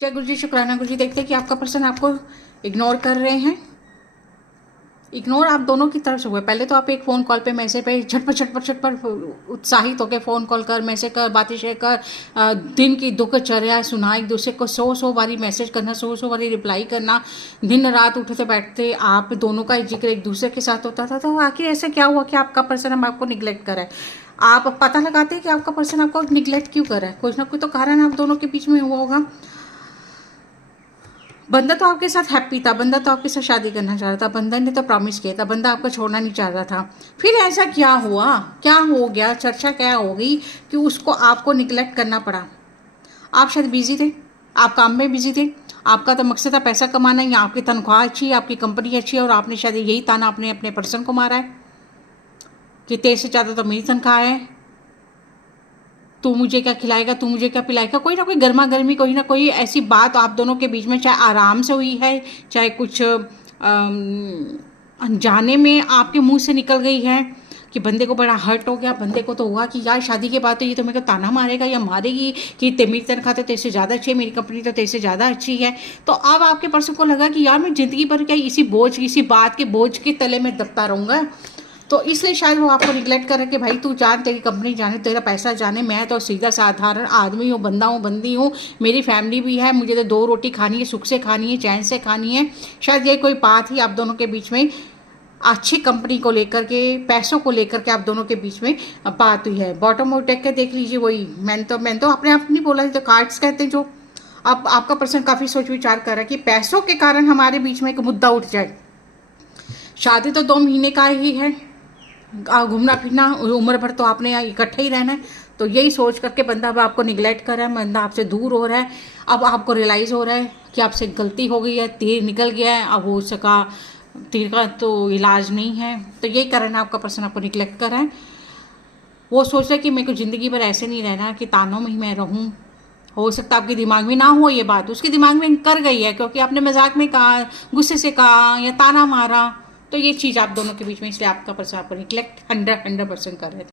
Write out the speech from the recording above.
जय गुरु जी, शुक्राना गुरु जी। देखते हैं कि आपका पर्सन आपको इग्नोर कर रहे हैं। इग्नोर आप दोनों की तरफ से हुआ। पहले तो आप एक फ़ोन कॉल पे मैसेज पे झटपट उत्साहित होकर फ़ोन कॉल कर, मैसेज कर, बातें शेयर कर, दिन की दुखचर्या सुना, एक दूसरे को 100 बारी मैसेज करना, 100 बारी रिप्लाई करना, दिन रात उठते बैठते आप दोनों का जिक्र एक दूसरे के साथ होता था। तो आखिर ऐसा क्या हुआ कि आपका पर्सन हम आपको निगलेक्ट कर रहा है? आप पता लगाते हैं कि आपका पर्सन आपको निगलेक्ट क्यों कर रहा है। कुछ ना कुछ तो कारण आप दोनों के बीच में हुआ होगा। बंदा तो आपके साथ हैप्पी था, बंदा तो आपके साथ शादी करना चाह रहा था, बंदा ने तो प्रॉमिस किया था, बंदा आपको छोड़ना नहीं चाह रहा था। फिर ऐसा क्या हुआ, क्या हो गया, चर्चा क्या हो गई कि उसको आपको निगलेक्ट करना पड़ा? आप शायद बिजी थे, आप काम में बिजी थे, आपका तो मकसद था पैसा कमाना, या आपकी तनख्वाह अच्छी है, आपकी कंपनी अच्छी है, और आपने शायद यही ताना अपने पर्सन को मारा है कि तेरे से ज़्यादा तो मेरी तनख्वाह है, तू मुझे क्या खिलाएगा, तू मुझे क्या पिलाएगा। कोई ना कोई गर्मा गर्मी, कोई ना कोई ऐसी बात आप दोनों के बीच में, चाहे आराम से हुई है, चाहे कुछ अनजाने में आपके मुंह से निकल गई है कि बंदे को बड़ा हर्ट हो गया। बंदे को तो हुआ कि यार शादी के बाद तो ये तो मेरे को ताना मारेगा या मारेगी कि मेरी तनख्वाह तो तेरे से ज़्यादा अच्छी है, मेरी कंपनी तो तेरे से ज़्यादा अच्छी है। तो अब आपके पर्सन को लगा कि यार मैं ज़िंदगी भर क्या इसी बात के बोझ के तले में दबता रहूँगा। तो इसलिए शायद वो आपको निगलेक्ट करे कि भाई तू जान, तेरी कंपनी जाने, तेरा पैसा जाने, मैं तो सीधा साधारण आदमी हूँ, बंदा हूँ, बंदी हूँ, मेरी फैमिली भी है, मुझे तो 2 रोटी खानी है, सुख से खानी है, चैन से खानी है। शायद ये कोई बात ही आप दोनों के बीच में अच्छी कंपनी को लेकर के, पैसों को लेकर के आप दोनों के बीच में बात हुई है। बॉटम आउट टेक के देख लीजिए, वही मैंने तो अपने आप नहीं बोला, तो कार्ड्स कहते हैं जो। अब आपका पर्सन काफ़ी सोच विचार कर रहा है कि पैसों के कारण हमारे बीच में एक मुद्दा उठ जाए। शादी तो 2 महीने का ही है, घूमना फिरना उम्र भर तो आपने इकट्ठे ही रहना है। तो यही सोच करके बंदा अब आपको निगलेक्ट कर रहा है, बंदा आपसे दूर हो रहा है। अब आपको रियलाइज़ हो रहा है कि आपसे गलती हो गई है, तीर निकल गया है, अब हो सका तीर का तो इलाज नहीं है। तो यही कारण है आपका पर्सन आपको निगलेक्ट कर रहा है। वो सोच रहा है कि मेरे को ज़िंदगी भर ऐसे नहीं रहना कि तानों में ही मैं रहूँ। हो सकता है आपके दिमाग में ना हो ये बात, उसके दिमाग में कर गई है, क्योंकि आपने मजाक में कहा, गुस्से से कहा या ताना मारा। तो ये चीज़ आप दोनों के बीच में, इसलिए आपका पर्सन आपको निगलेक्ट 100% कर रहे थे।